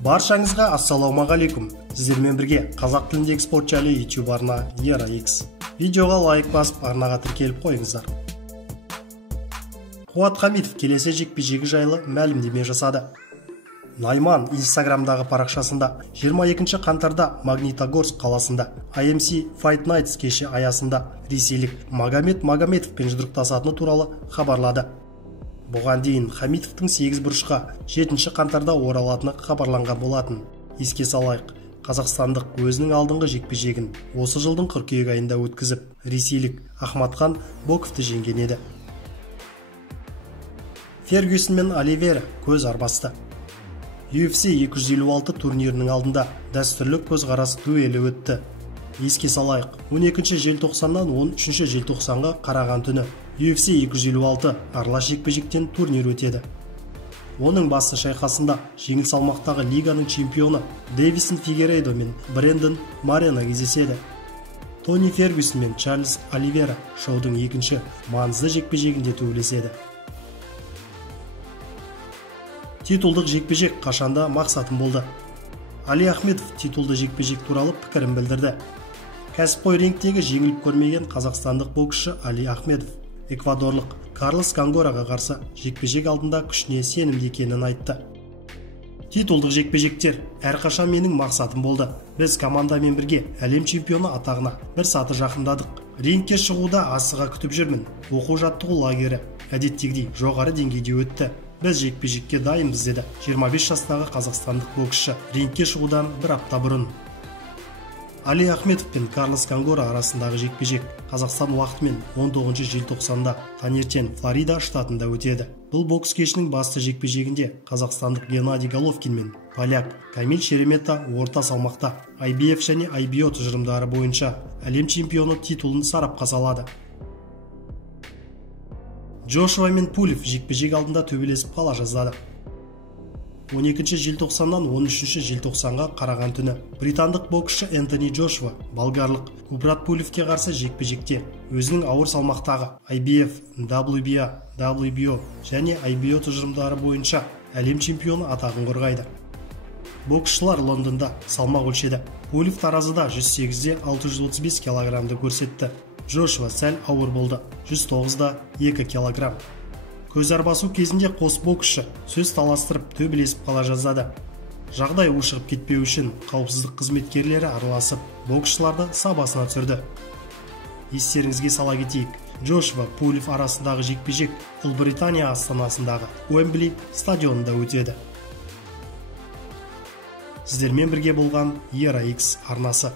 Баршаңызға ассалаумағалейкум. Сіздермен бірге қазақ тіліндегі спорт жайлы YouTube арна ERA-X. Видеоға лайк басып, арнаға тіркеліп қойыңыздар. Қуат Хамитов келесі жекпе-жегі жайлы мәлімдеме жасады. Найман Инстаграмдағы парақшасында 22 қаңтарда Магнитогорск қаласында IMC Fight Nights кеші аясында ресейлік Магомед Магомедовпен жұдырықтасатыны туралы хабарлады. Бұған дейін Хамитовтың 8 бұрышқа 7 қаңтарда оралатыны хабарланған болатын. Еске салайық, қазақстандық өзінің алдыңғы жекпе-жегін осы жылдың қыркүйек айында өткізіп, ресейлік Ахматхан Боковты жеңген еді. Фергюсон мен Оливера көз арбасты. UFC 256 турнирінің алдында дәстүрлі көзқарас дуэлі өтті. Еске салайық, 12 желтоқсаннан 13 желтоқсанға қараған түні UFC 256 аралас жекпе-жектен турнир өтеді. Оның басты шайқасында жеңіл салмақтағы лиганың чемпионы Дэвисон Фигейредо мен Брэндон Морено кездеседі. Тони Фергюсон мен Чарльз Оливера шоудың екінші маңызды жекпе-жегінде төбелеседі. Титулдық жекпе-жек қашанда мақсатым болды. Али Ахмедов титулды жекпе-жек туралы пікірін білдірді. Кәсіпқой рингтегі жеңіліп көрмеген қазақстандық боксшы Али Ахмедов эквадорлық Карлос Кангораға қарсы жекпе-жек алдында күшіне сенімді екенін айтты. Титулдық жекпе-жектер әрқашан менің мақсатым болды. Біз командамен бірге әлем чемпионы атағына бір саты жақындадық. Рингке шығуда асыға күтіп жүрмін. Оқу-жаттығу лагері әдеттегідей жоғары деңгейде өтті. Біз жекпе-жекке дайынбыз деді 25 жастағы қазақстандық боксшы рингке шығудан бір апта бұрын. Али Ахмедов пен Карлос Кангора арасындағы жекпе-жек Қазақстан уақытымен 19 желтоқсанда таңертең Флорида штатында өтеді. Бұл бокс кешінің басты жекпе-жегінде қазақстандық Геннадий Головкин мен поляк Камил Шеремета орта салмақта IBF және IBO тұжырымдары бойынша әлем чемпионы титулын сарапқа салады. Джошуа мен Пулев жекпе-жек алдында төбелесіп қала жаздады. 12 желтоқсаннан 13 желтоқсанға қараған түні британдық боксшы Энтони Джошуа болгарлық Кубрат Пулевке қарсы жекпе-жекте өзінің ауыр салмақтағы IBF, WBA, WBO және IBO тұжырымдары бойынша әлем чемпионы атағын қорғайды. Боксшылар Лондонда салмақ өлшеді. Пулев таразыда 108-де 635 килограммды көрсетті. Джошуа сәл ауыр болды, 109-да 2 килограмм. Көз арбасу кезінде қос боксшы сөз таластырып төбелесіп қала жаздады. Жағдай ушығып кетпеу үшін қауіпсіздік қызметкерлері араласып, боксшыларды сабасына түсірді. Естеріңізге сала кетейік, Джошуа Пулев арасындағы жекпе-жек Ұлыбритания астанасындағы Уэмбли стадионында өтеді. Сіздермен бірге болған ERA-X арнасы.